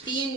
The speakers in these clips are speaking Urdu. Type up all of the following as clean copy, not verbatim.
3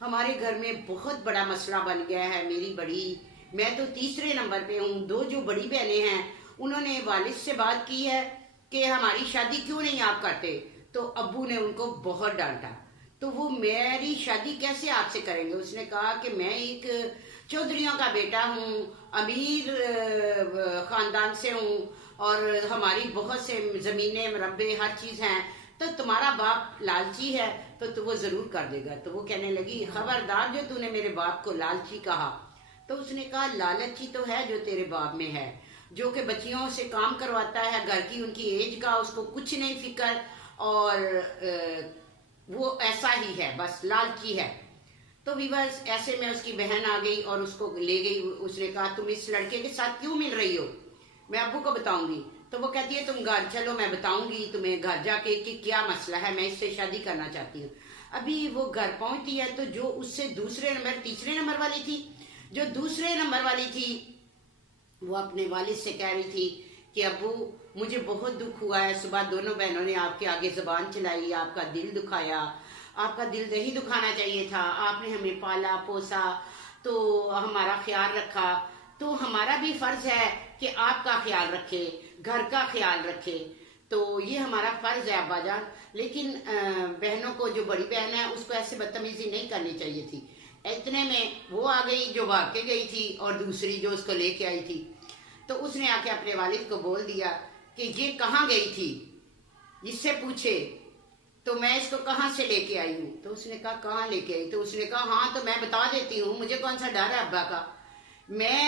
ہمارے گھر میں بہت بڑا مسئلہ بن گیا ہے. میری بڑی، میں تو تیسرے نمبر پہ ہوں، دو جو بڑی بہنیں ہیں انہوں نے والد سے بات کی ہے کہ ہماری شادی کیوں نہیں آپ کرتے. تو ابو نے ان کو بہت ڈانٹا. تو وہ میری شادی کیسے آپ سے کریں گے؟ اس نے کہا کہ میں ایک چودھریوں کا بیٹا ہوں، امیر خاندان سے ہوں، اور ہماری بہت سے زمینیں مربع ہر چیز ہیں، تو تمہارا باپ لالچی ہے تو وہ ضرور کر دے گا. تو وہ کہنے لگی خبردار جو تو نے میرے باپ کو لالچی کہا. تو اس نے کہا لالچی تو ہے جو تیرے باپ میں ہے، جو کہ بچیوں سے کام کرواتا ہے گھر کی، ان کی ایج کا اس کو کچھ نہیں فکر، اور وہ ایسا ہی ہے، بس لالچی ہے. تو ویورز ایسے میں اس کی بہن آ گئی اور اس کو لے گئی. اس نے کہا تم اس لڑکے کے ساتھ کیوں مل رہی ہو؟ میں ابو کو بتاؤں گی. تو وہ کہتی ہے تم گھر چلو، میں بتاؤں گی تمہیں گھر جا کے کہ کیا مسئلہ ہے، میں اس سے شادی کرنا چاہتی ہوں. ابھی وہ گھر پہنچتی ہے تو جو اس سے تیسرے نمبر والی تھی، جو دوسرے نمبر والی تھی، وہ اپنے والد سے کہہ رہی تھی کہ ابو مجھے بہت دکھ ہوا ہے، صبح دونوں بہنوں نے آپ کے آگے زبان چلائی، آپ کا دل دکھایا، آپ کا دل نہیں دکھانا چاہیے تھا، آپ نے ہمیں پالا پوسا تو ہمارا خیال رکھا، تو ہمارا بھی فرض ہے کہ آپ کا خیال رکھے، گھر کا خیال رکھے. تو یہ ہمارا فرض ہے ابا جان. لیکن بہنوں کو، جو بڑی بہن ہے اس کو ایسے بدتمیزی نہیں کرنی چاہیے تھی. اتنے میں وہ آ گئی جو بھاگ کے گئی تھی، اور دوسری جو اس کو لے کے آئی تھی. تو اس نے آ کے اپنے والد کو بول دیا کہ یہ کہاں گئی تھی، اس سے پوچھے تو میں اس کو کہاں سے لے کے آئی ہوں. تو اس نے کہا کہاں لے کے آئی؟ تو اس نے کہا ہاں تو میں بتا دیتی ہوں، مجھے کون سا ڈر ہے ابا کا. میں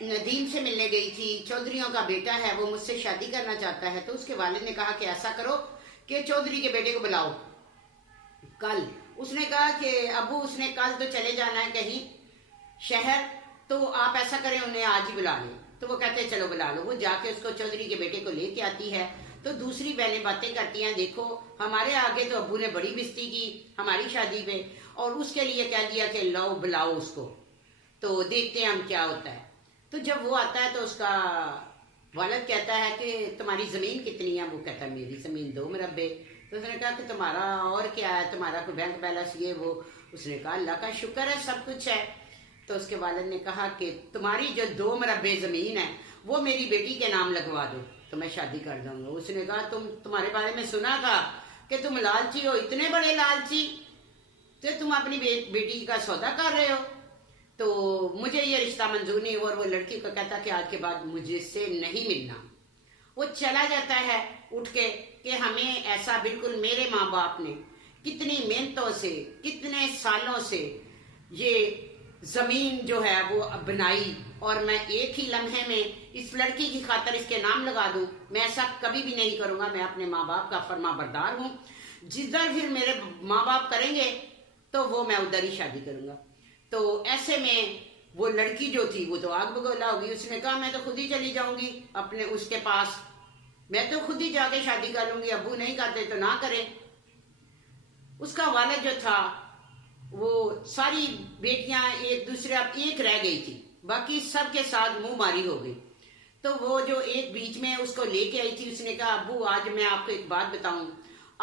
ندیم سے ملنے گئی تھی، چودھریوں کا بیٹا ہے، وہ مجھ سے شادی کرنا چاہتا ہے. تو اس کے والد نے کہا کہ ایسا کرو کہ چودھری کے بیٹے کو بلاؤ کل. اس نے کہا کہ ابو اس نے کل تو چلے جانا ہے کہیں شہر، تو آپ ایسا کریں انہیں آج ہی بلا لیں. تو وہ کہتے ہیں چلو بلا لو. وہ جا کے اس کو چودھری کے بیٹے کو لے کے آتی ہے. تو دوسری بہنیں باتیں کرتی ہیں، دیکھو ہمارے آگے تو ابو نے بڑی بستی کی ہماری شادی پہ، اور اس کے لیے کہہ دیا کہ لاؤ بلاؤ اس کو، تو دیکھتے ہیں ہم کیا ہوتا ہے. تو جب وہ آتا ہے تو اس کا والد کہتا ہے کہ تمہاری زمین کتنی ہے؟ وہ کہتا ہے میری زمین 2 مربع. تو اس نے کہا کہ تمہارا اور کیا ہے، تمہارا کوئی بینک بیلنس یہ وہ؟ اس نے کہا اللہ کا شکر ہے سب کچھ ہے. تو اس کے والد نے کہا کہ تمہاری جو 2 مربع زمین ہے وہ میری بیٹی کے نام لگوا دو تو میں شادی کر دوں گا. اس نے کہا تمہارے بارے میں سنا تھا کہ تم لالچی ہو، اتنے بڑے لالچی، تو تم اپنی بیٹی کا سودا کر رہے ہو، تو مجھے یہ رشتہ منظور نہیں. اور وہ لڑکی کو کہتا کہ آج کے بعد مجھے سے نہیں ملنا. وہ چلا جاتا ہے اٹھ کے کہ ہمیں ایسا بالکل، میرے ماں باپ نے کتنی محنتوں سے، کتنے سالوں سے یہ زمین جو ہے وہ بنائی، اور میں ایک ہی لمحے میں اس لڑکی کی خاطر اس کے نام لگا دوں. میں ایسا کبھی بھی نہیں کروں گا. میں اپنے ماں باپ کا فرما بردار ہوں. جدھر پھر میرے ماں باپ کریں گے تو وہ میں ادھر ہی شادی کروں گا. تو ایسے میں وہ لڑکی جو تھی وہ تو آگ بگولا ہوگی. اس نے کہا میں تو خود ہی چلی جاؤں گی اپنے اس کے پاس، میں تو خود ہی جا کے شادی کر لوں گی، ابو نہیں کرتے تو نہ کرے. اس کا والد جو تھا وہ ساری بیٹیاں ایک دوسرے، اب ایک رہ گئی تھی، باقی سب کے ساتھ منہ ماری ہو گئی. تو وہ جو ایک بیچ میں اس کو لے کے آئی تھی، اس نے کہا ابو آج میں آپ کو ایک بات بتاؤں،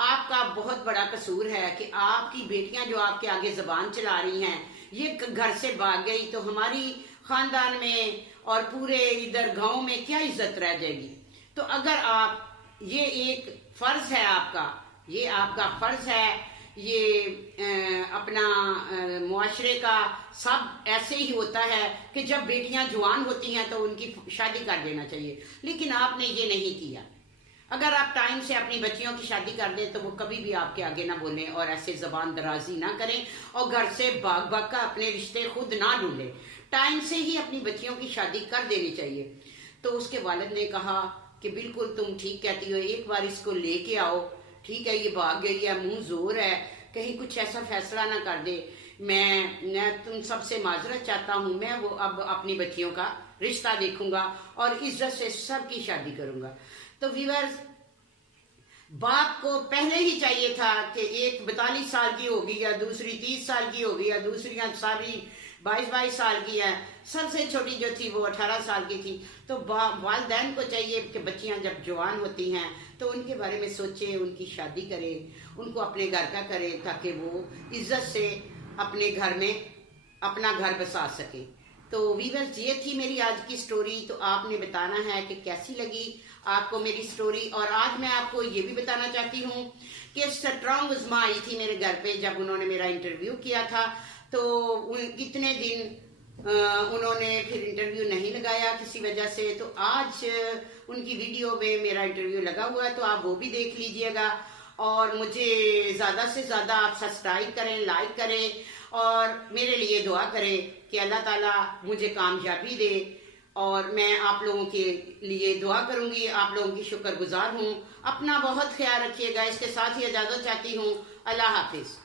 آپ کا بہت بڑا قصور ہے کہ آپ کی بیٹیاں جو آپ کے آگے زبان چلا رہی ہیں یہ گھر سے بھاگ گئی تو ہماری خاندان میں اور پورے ادھر گاؤں میں کیا عزت رہ جائے گی. تو اگر آپ، یہ ایک فرض ہے آپ کا، یہ آپ کا فرض ہے، یہ اپنا معاشرے کا سب ایسے ہی ہوتا ہے کہ جب بیٹیاں جوان ہوتی ہیں تو ان کی شادی کر دینا چاہیے، لیکن آپ نے یہ نہیں کیا. اگر آپ ٹائم سے اپنی بچیوں کی شادی کر دیں تو وہ کبھی بھی آپ کے آگے نہ بولیں اور ایسے زبان درازی نہ کریں اور گھر سے بھاگ بھاگ کر اپنے رشتے خود نہ ڈھونڈیں. ٹائم سے ہی اپنی بچیوں کی شادی کر دینی چاہیے. تو اس کے والد نے کہا کہ بالکل تم ٹھیک کہتی ہو، ایک بار اس کو لے کے آؤ، ٹھیک ہے یہ بھاگ گئی ہے، منہ زور ہے، کہیں کچھ ایسا فیصلہ نہ کر دے. میں تم سب سے معذرت چاہتا ہوں، میں وہ اب اپنی بچیوں کا رشتہ دیکھوں گا اور عزت سے سب کی شادی کروں گا. تو ویورز، باپ کو پہلے ہی چاہیے تھا کہ ایک 42 سال کی ہوگی یا دوسری 30 سال کی ہوگی یا دوسریاں ساری 22 سال کی ہے، سب سے چھوٹی جو تھی وہ 18 سال کی تھی. تو والدین کو چاہیے کہ بچیاں جب جوان ہوتی ہیں تو ان کے بارے میں سوچے، ان کی شادی کرے، ان کو اپنے گھر کا کرے تاکہ وہ عزت سے اپنے گھر میں اپنا گھر بسا سکیں. تو ویورز یہ تھی میری آج کی سٹوری. تو آپ نے بتانا ہے کہ کیسی لگی آپ کو میری سٹوری. اور آج میں آپ کو یہ بھی بتانا چاہتی ہوں کہ اسٹرانگ عظمیٰ آئی تھی میرے گھر پہ جب انہوں نے میرا انٹرویو کیا تھا. تو اتنے دن انہوں نے پھر انٹرویو نہیں لگایا کسی وجہ سے. تو آج ان کی ویڈیو میں میرا انٹرویو لگا ہوا ہے, تو آپ وہ بھی دیکھ لیجئے گا. اور مجھے زیادہ سے زیادہ آپ سبسکرائب کریں, لائک کریں اور میرے لیے دعا کریں کہ اللہ تعالیٰ مجھے کامیابی دے. اور میں آپ لوگوں کے لیے دعا کروں گی, آپ لوگوں کی شکر گزار ہوں. اپنا بہت خیال رکھیے گا. اس کے ساتھ ہی اجازت چاہتی ہوں. اللہ حافظ.